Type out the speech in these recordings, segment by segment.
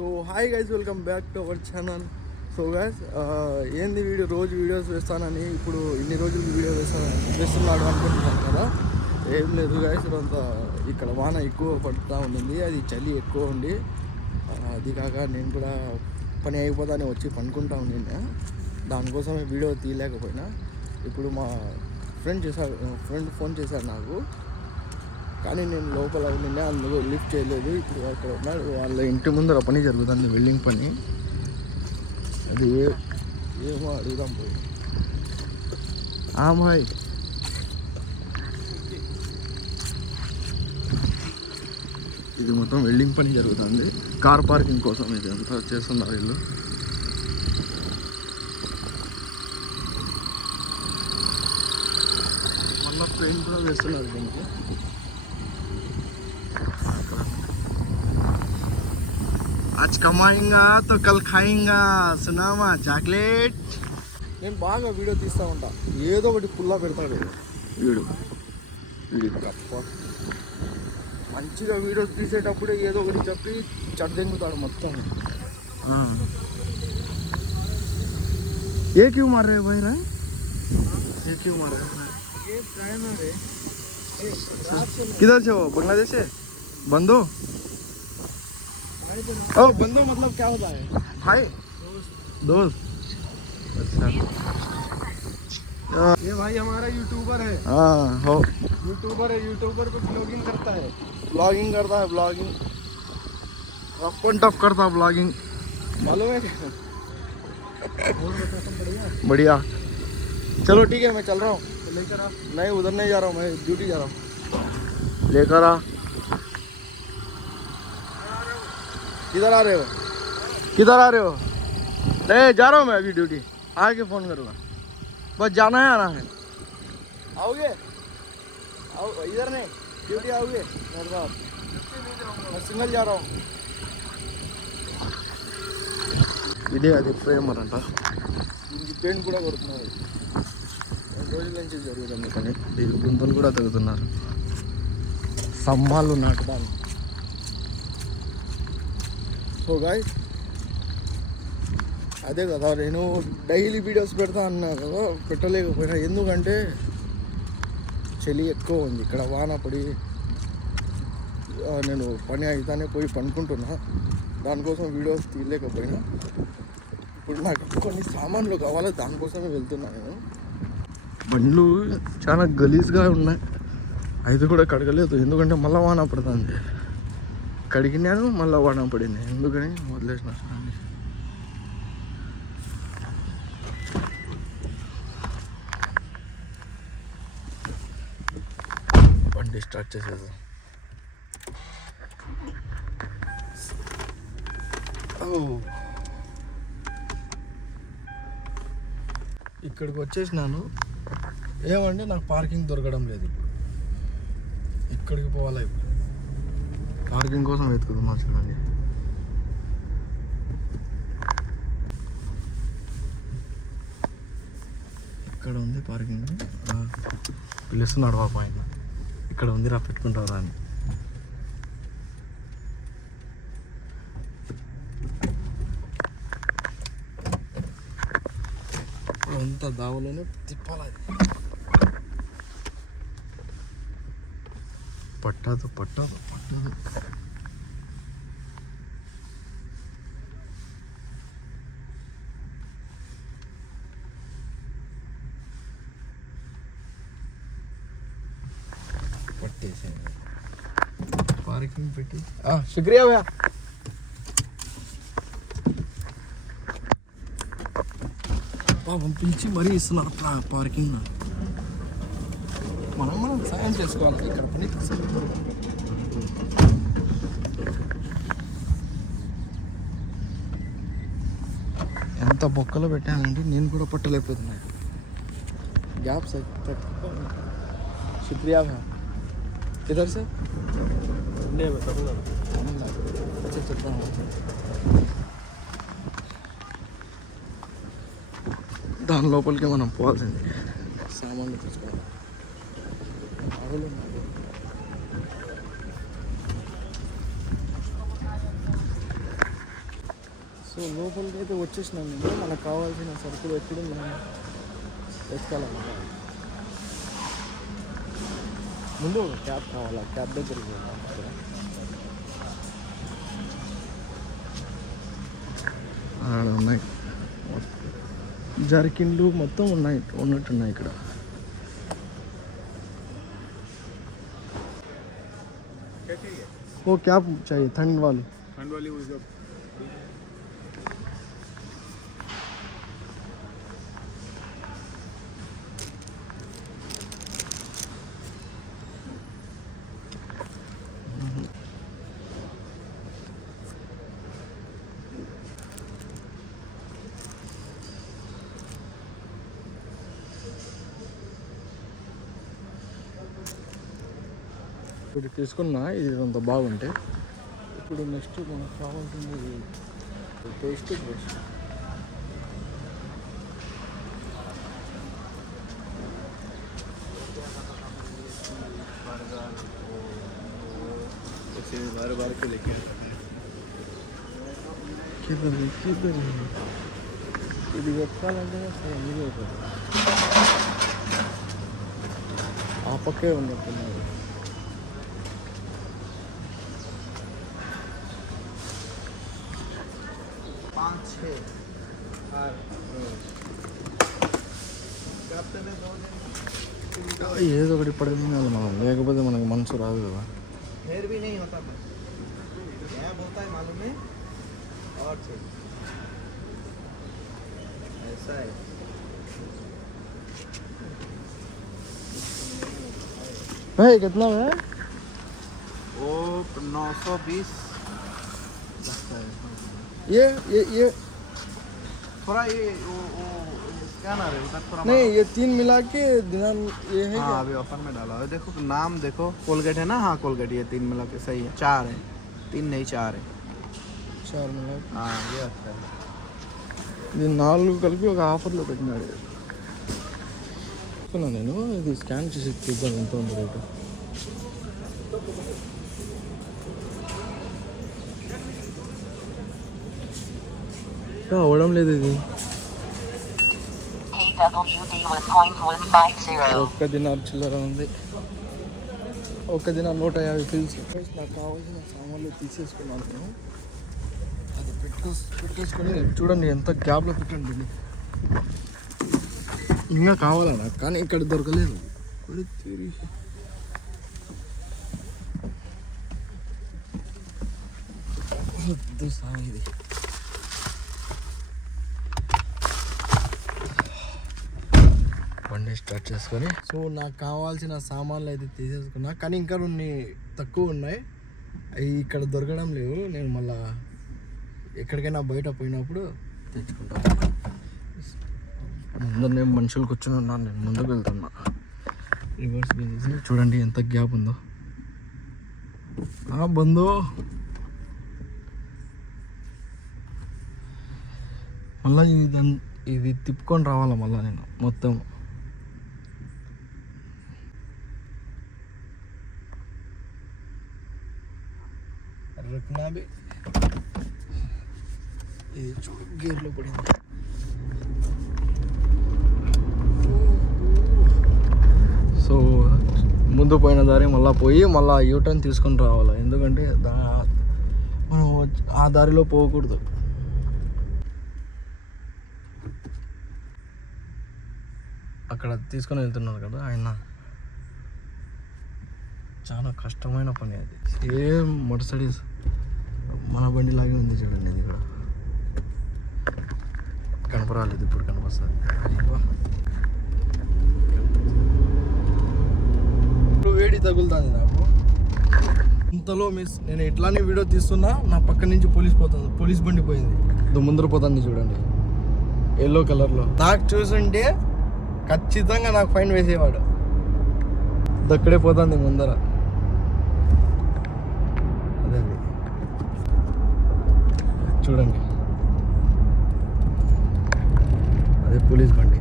So hi guys, welcome back to our channel. So guys, ఏంది video రోజు videos వేస్తానని ఇప్పుడు ఇన్ని రోజులు వీడియో వేస్తున్నాడు అనుకుంటున్నాను కదా. ఏం లేదు గైస్, ఇదంతా ఇక్కడ వాన ఎక్కువ పడుతూ ఉంటుంది, అది చలి ఎక్కువ ఉండి అది కాక నేను కూడా పని అయిపోతానే వచ్చి పనుకుంటా ఉండిండే, దానికోసమే వీడియో తీయలేకపోయినా. ఇప్పుడు మా ఫ్రెండ్ ఫోన్ చేశాడు నాకు, కానీ నేను లోపల నిన్నే అందుకు లిఫ్ట్ చేయలేదు. ఇప్పుడు అక్కడ ఉన్నాడు, వాళ్ళ ఇంటి ముందర పని జరుగుతుంది, వెల్డింగ్ పని. అది ఏమో అడుగుదాం పోయి. మాయ్ ఇది మొత్తం వెల్డింగ్ పని జరుగుతుంది, కార్ పార్కింగ్ కోసం ఇది అంతా చేస్తున్నారు వీళ్ళు. మళ్ళీ పెయింట్ కూడా వేస్తున్నారు దీనికి. आज कमाएंगा तो कल खाएंगा, సునామా చాక్లెట్. నేను బాగా వీడియో తీస్తూ ఉంటా, ఏదో ఒకటి పుల్లా పెడతాడు వీడు తప్ప. మంచిగా వీడియోస్ తీసేటప్పుడే ఏదో ఒకటి చెప్పి చెడదెంగుతాడు మొత్తం. ఏ క్యూ మార్ రే భాయ్ రా, ఏ క్యూ మార్ రే किधर से हो? बांग्लादेश से बंदो? ओ बंदो मतलब क्या होता है? भाई दोस्त। अच्छा, ये भाई हमारा यूट्यूबर है। हाँ हो, यूट्यूबर है, यूट्यूबर पे ब्लॉगिंग करता है, ब्लॉगिंग रफ एंड टफ करता है ब्लॉगिंग, मालूम है? बढ़िया। चलो ठीक है, मैं चल रहा हूँ, लेकर आ। नहीं उधर नहीं जा रहा हूँ, मैं ड्यूटी जा रहा हूँ, लेकर आ। किधर आ रहे हो? नहीं जा रहा हूँ मैं अभी ड्यूटी, आके फ़ोन करूँगा, बस जाना है आना है। आओगे? आओ इधर नहीं, ड्यूटी आओगे मेरे साथ? मैं सिंगल जा रहा हूँ. ఇదే అది ఫ్రేమర్ అంట, దీనికి పెయింట్ కూడా కొడుతున్నారు. 2 రోజుల నుంచి జరుగుతుంది కానీ వీళ్ళు గుంతలు కూడా తగ్గుతున్నారు, స్తంభాలు నాటడానికి. సో గాయ్స్, అదే కదా, నేను డైలీ వీడియోస్ పెడతా అన్నా కదా, పెట్టలేకపోయినా. ఎందుకంటే చలి ఎక్కువ ఉంది ఇక్కడ, వాన పడి నేను పని అయితేనే పోయి పనుకుంటున్నా, దానికోసం వీడియోస్ తీయలేకపోయినా. ఇప్పుడు నాకు కొన్ని సామాన్లు కావాలి, దానికోసమే వెళ్తున్నా నేను. బండ్లు చాలా గలీజ్గా ఉన్నాయి, అది కూడా కడగలేదు, ఎందుకంటే మళ్ళీ వాన పడుతుంది. కడిగినాను, మళ్ళీ వాన పడింది, ఎందుకని వదిలేసిన. బండి స్టార్ట్ చేసేది. ఇక్కడికి వచ్చేసినాను. ఏమంటే నాకు పార్కింగ్ దొరకడం లేదు, ఇక్కడికి పోవాలా ఇప్పుడు, పార్కింగ్ కోసం వెతుకుతున్నా. చూడండి, ఇక్కడ ఉంది పార్కింగ్. పిలుస్తున్నాడు పాప ఆయన, ఇక్కడ ఉంది రా, పెట్టుకుంటావురా అని. అంతా దావలోనే తిప్పాలి, పట్టదు. పట్టేసాను, పార్కింగ్ పెట్టి. శుక్రియా భయ్యా. పాపం పిలిచి మరీ ఇస్తున్నారు పార్కింగ్. మనం సాయం చేసుకోవాలి, ఇక్కడ పని ఎంత బొక్కలో పెట్టానంటే నేను కూడా పట్టలేకపోతున్నాను. గ్యాప్స్ శుక్రియా భయ్యా. किधर से? नहीं बताऊंगा। अच्छा चलता हूँ, దాని లోపలికి మనం పోవాల్సింది, సామాన్లు తెచ్చుకోవాలి. సో లోపలికి అయితే వచ్చేసినాం నేను. మనకు కావాల్సిన సరుకులు ఎప్పుడు మనం వెతకాలన్నమాట. ముందు క్యాబ్ కావాలా, క్యాబ్ దగ్గరికి పోదాం. ఆడ ఉన్నాయి జర్కిన్లు మొత్తం ఉన్నట్టున్నాయి ఇక్కడ. वो क्या चाहिए? ठंड वाली वो जब ఇప్పుడు తీసుకున్నా ఇది అంత బాగుంటే. ఇప్పుడు నెక్స్ట్ మనకు కావాల్సింది పేస్ట్ బ్రష్. बार बार के लेके किधर ఇది వెతకాలంటే అసలు మీదే అయిపోతుంది. ఆ పక్కే ఉన్నట్టున్నారు. ఏదో ఒకటి పడింది మనం, లేకపోతే మనకు మనసు రాదు కదా. कितना है? वो 920 ये थोड़ा ये वो स्कैनर है उधर थोड़ा नहीं, ये 3 मिला के दिनार ये है। हाँ अभी ऑफर में डाला है। देखो नाम देखो, कोलगेट है ना। हाँ कोलगेट, ये 3 मिला के सही है। 4 है, 3 नहीं 4 है। 4 मिला। हाँ ये अच्छा है। ఇది 4 కలిపి ఒక ఆఫర్లో పెట్టినాడు. నేను ఇది స్కాన్ చేసి చూద్దాం ఎంత ఉంది రేటు. అవడం లేదు ఇది. ఒక్క దినార్ చిల్లర ఉంది. ఒక్క దినార్ 150 ఫిల్స్. నాకు కావాల్సిన సామాన్లు తీసేసుకున్నాను నేను. అది పెట్టేసుకొని చూడండి ఎంత గ్యాప్లో పెట్టండి. ఇంకా కావాలా నాకు, కానీ ఇక్కడ దొరకలేదు. ఇది బండి స్టార్ట్ చేసుకొని, సో నాకు కావాల్సిన సామాన్లు అయితే తీసేసుకున్నా, కానీ ఇంకా కొన్ని తక్కువ ఉన్నాయి. అవి ఇక్కడ దొరకడం లేవు. నేను మళ్ళా ఎక్కడికైనా బయట పోయినప్పుడు తెచ్చుకుంటాను. ముందర నేను మనుషులు కూర్చొని ఉన్నాను, నేను ముందుకు వెళ్తున్నా. రివర్స్ చేసి చూడండి ఎంత గ్యాప్ ఉందో. బందో మళ్ళీ ఇది తిప్పుకొని రావాలా మళ్ళీ నేను మొత్తం. రఖనా బి ఇది చూడు గేర్లో పడింది. సో ముందు పోయిన దారి మళ్ళీ పోయి మళ్ళీ యూటర్న్ తీసుకొని రావాలి. ఎందుకంటే మనం ఆ దారిలో పోకూడదు. అక్కడ తీసుకొని వెళ్తున్నారు కదా ఆయన, చాలా కష్టమైన పని అది. సేమ్ మర్సిడీస్ మన బండి లాగే ఉంది చూడండి. ఇది కూడా కనపరాలేదు, ఇప్పుడు కనపడుతుంది. ఇప్పుడు వేడి తగులుతుంది నాకు. ఇంతలో నేను ఎట్లానే వీడియో తీస్తున్నా, నా పక్క నుంచి పోలీస్ బండి పోయింది. ముందర పోతుంది చూడండి, ఎల్లో కలర్లో. నాకు చూసుంటే ఖచ్చితంగా నాకు ఫైన్ వేసేవాడు. దక్కడే పోతుంది ముందర. అదే చూడండి, అదే పోలీస్ బండి.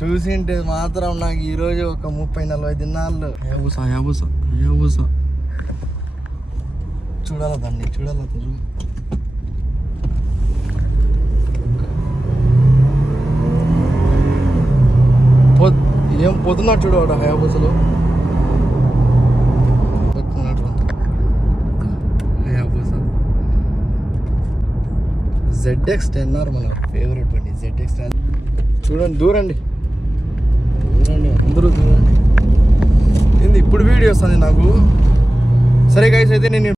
చూసింటే మాత్రం నాకు ఈరోజు ఒక 30-40 దినాల్లో యాబూసా చూడాల దాన్ని, చూడాల. ఏం పోతున్నాడు చూడు వాడు హయాబుసలో హయాబుస ZX10R మన ఫేవరెట్ బండి ZX10. చూడండి దూరండి అందరూ దూరండి. ఏంది ఇప్పుడు వీడియో వస్తుంది నాకు. సరే గైస్ అయితే నేను